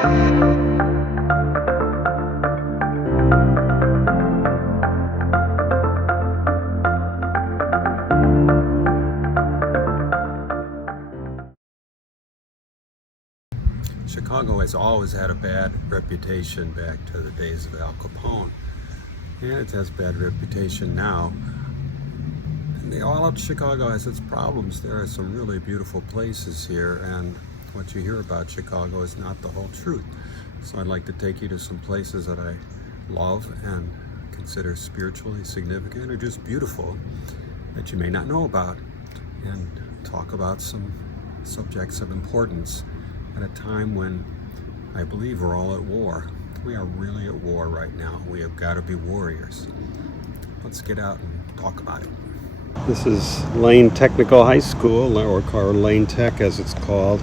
Chicago has always had a bad reputation back to the days of Al Capone, and it has a bad reputation now. And all of Chicago has its problems. There are some really beautiful places here, and what you hear about Chicago is not the whole truth. So I'd like to take you to some places that I love and consider spiritually significant or just beautiful that you may not know about, and talk about some subjects of importance at a time when I believe we're all at war. We are really at war right now. We have got to be warriors. Let's get out and talk about it. This is Lane Technical High School, or Lane Tech as it's called,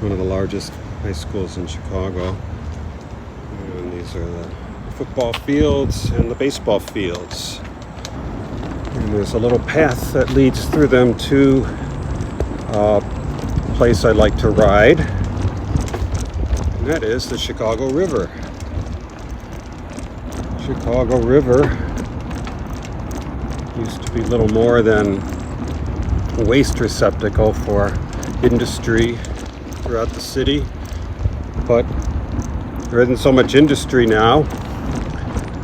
one of the largest high schools in Chicago. And these are the football fields and the baseball fields. And there's a little path that leads through them to place I like to ride, and that is the Chicago River. Chicago River used to be little more than a waste receptacle for industry throughout the city, but there isn't so much industry now,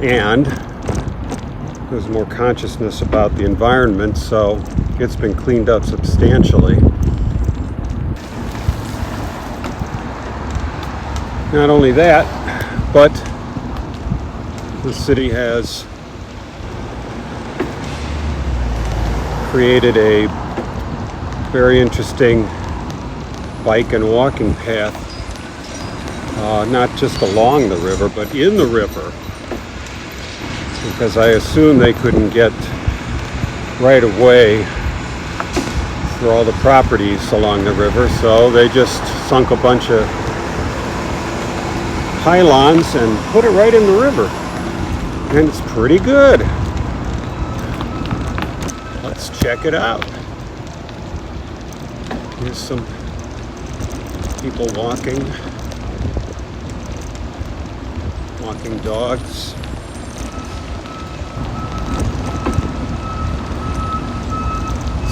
and there's more consciousness about the environment, so it's been cleaned up substantially. Not only that, but the city has created a very interesting bike and walking path, not just along the river, but in the river, because I assume they couldn't get right of way for all the properties along the river, so they just sunk a bunch of pylons and put it right in the river, and it's pretty good. Let's check it out. Here's some people walking dogs.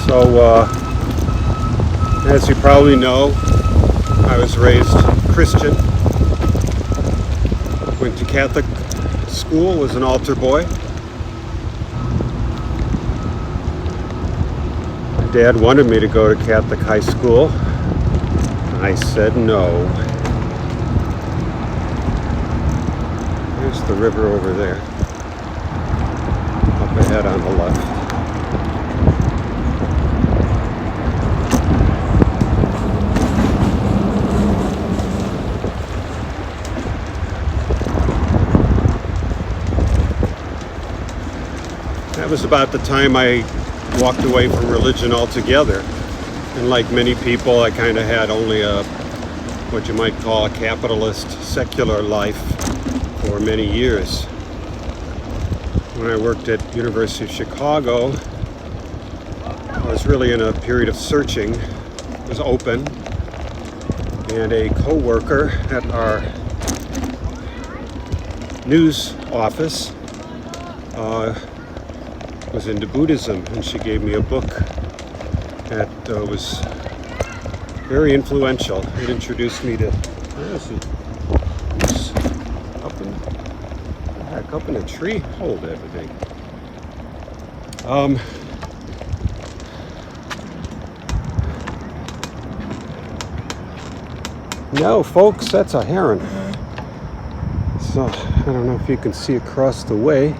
So as you probably know, I was raised Christian. Went to Catholic school, was an altar boy. My dad wanted me to go to Catholic high school. I said no. There's the river over there, up ahead on the left. That was about the time I walked away from religion altogether. And like many people, I kind of had only what you might call a capitalist secular life for many years. When I worked at University of Chicago, I was really in a period of searching. It was open, and a co-worker at our news office was into Buddhism, and she gave me a book that was very influential. It introduced me to up in a tree. Hold everything. No, folks, that's a heron. So I don't know if you can see across the way.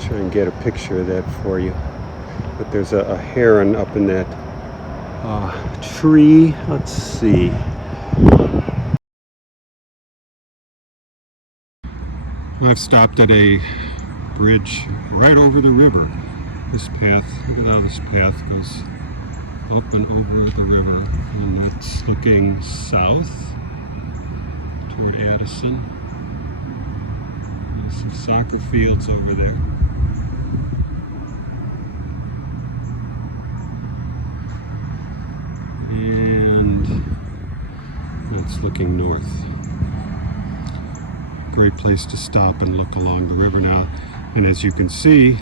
Try and get a picture of that for you. But there's a heron up in that tree. Let's see. I've stopped at a bridge right over the river. This path, look at how this path goes up and over the river, and it's looking south toward Addison. There's some soccer fields over there. It's looking north. Great place to stop and look along the river now. And as you can see,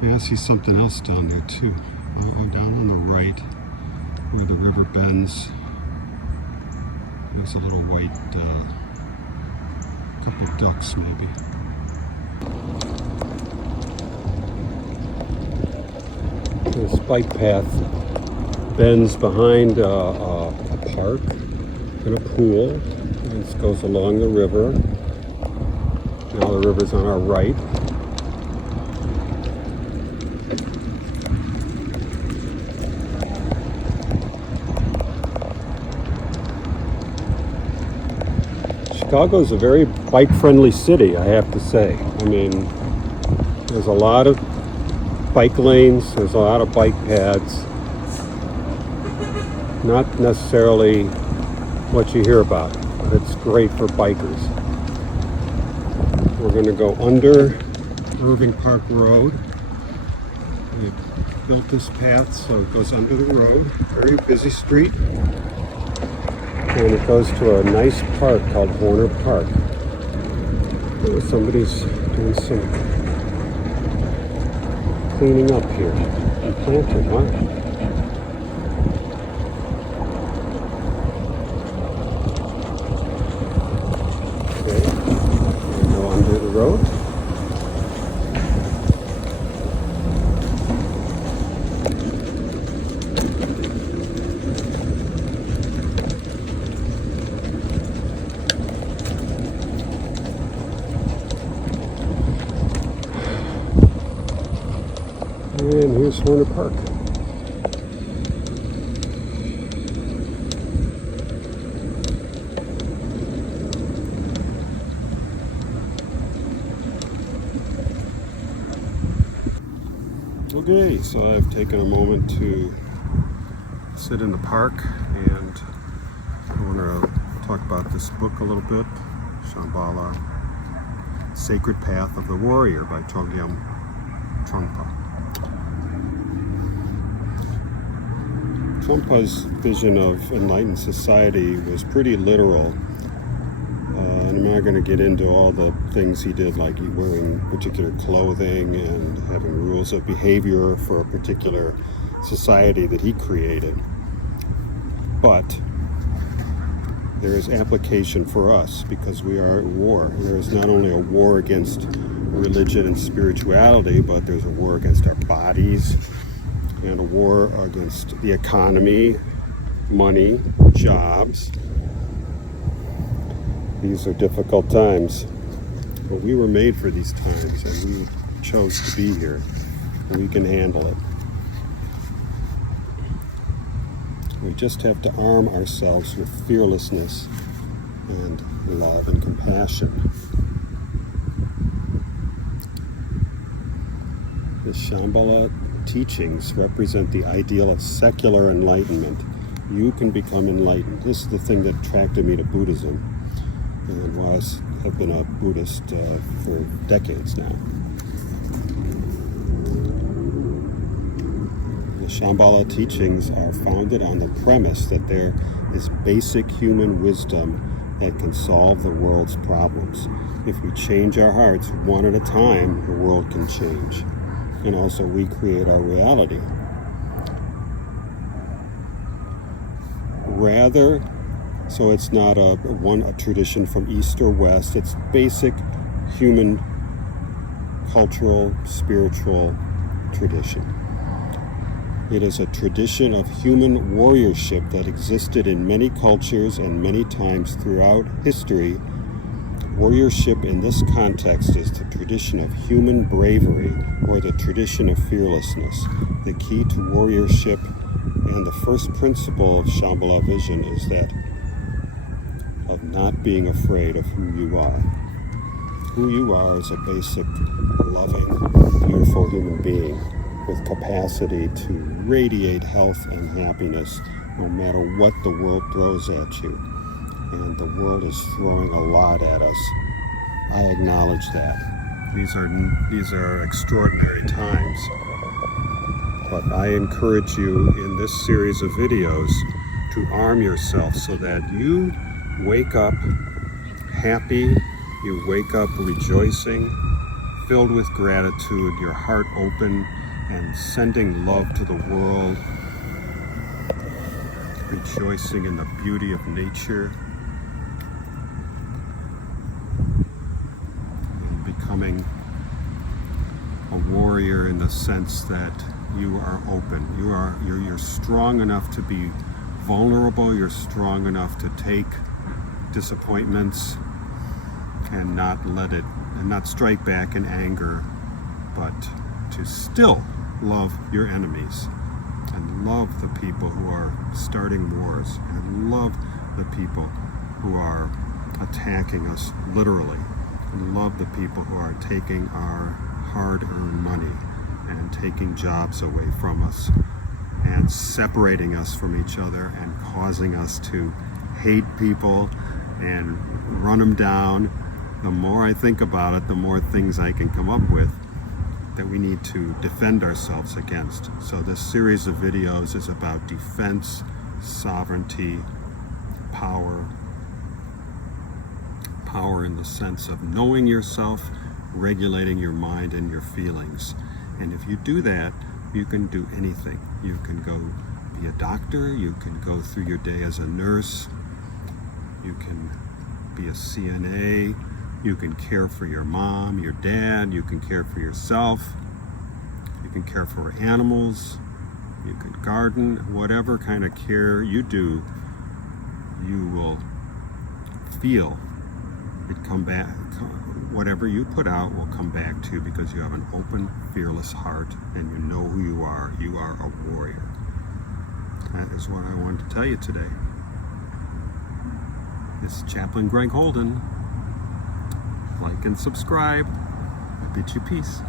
I see something else down there too. Down on the right, where the river bends, there's a little white, couple ducks maybe. This bike path bends behind a park and a pool. And this goes along the river. Now the river's on our right. Chicago is a very bike-friendly city, I have to say. I mean, there's a lot of bike lanes, there's a lot of bike paths. Not necessarily what you hear about, but it's great for bikers. We're going to go under Irving Park Road. We built this path so it goes under the road. Very busy street. And it goes to a nice park called Horner Park. Oh, somebody's doing some cleaning up here and planting, huh? Road. And here's Horner Park. Okay, so I've taken a moment to sit in the park and I want to talk about this book a little bit, Shambhala, Sacred Path of the Warrior by Chogyam Trungpa. Trungpa's vision of enlightened society was pretty literal. And I'm not going to get into all the things he did, like wearing particular clothing and having rules of behavior for a particular society that he created. But there is application for us because we are at war. There is not only a war against religion and spirituality, but there's a war against our bodies and a war against the economy, money, jobs. These are difficult times, but we were made for these times and we chose to be here and we can handle it. We just have to arm ourselves with fearlessness and love and compassion. The Shambhala teachings represent the ideal of secular enlightenment. You can become enlightened. This is the thing that attracted me to Buddhism. And I've been a Buddhist for decades now. The Shambhala teachings are founded on the premise that there is basic human wisdom that can solve the world's problems. If we change our hearts one at a time, the world can change. And also we create our reality. So it's not a tradition from East or West. It's basic human, cultural, spiritual tradition. It is a tradition of human warriorship that existed in many cultures and many times throughout history. Warriorship in this context is the tradition of human bravery or the tradition of fearlessness. The key to warriorship and the first principle of Shambhala vision is that of not being afraid of who you are. Who you are is a basic, loving, beautiful human being with capacity to radiate health and happiness no matter what the world throws at you. And the world is throwing a lot at us. I acknowledge that. These are extraordinary times. But I encourage you in this series of videos to arm yourself so that you wake up happy, you wake up rejoicing, filled with gratitude, your heart open and sending love to the world, rejoicing in the beauty of nature, and becoming a warrior in the sense that you are open. You're strong enough to be vulnerable. You're strong enough to take disappointments and not let it, and not strike back in anger, but to still love your enemies and love the people who are starting wars and love the people who are attacking us literally and love the people who are taking our hard-earned money and taking jobs away from us and separating us from each other and causing us to hate people and run them down. The more I think about it, the more things I can come up with that we need to defend ourselves against. So this series of videos is about defense, sovereignty, power in the sense of knowing yourself, regulating your mind and your feelings. And if you do that, you can do anything. You can go be a doctor, you can go through your day as a nurse, you can be a CNA, you can care for your mom, your dad, you can care for yourself, you can care for animals, you can garden, whatever kind of care you do, you will feel it come back. Whatever you put out will come back to you because you have an open, fearless heart and you know who you are. You are a warrior. That is what I wanted to tell you today. This is Chaplain Greg Holden. Like and subscribe. I bid you peace.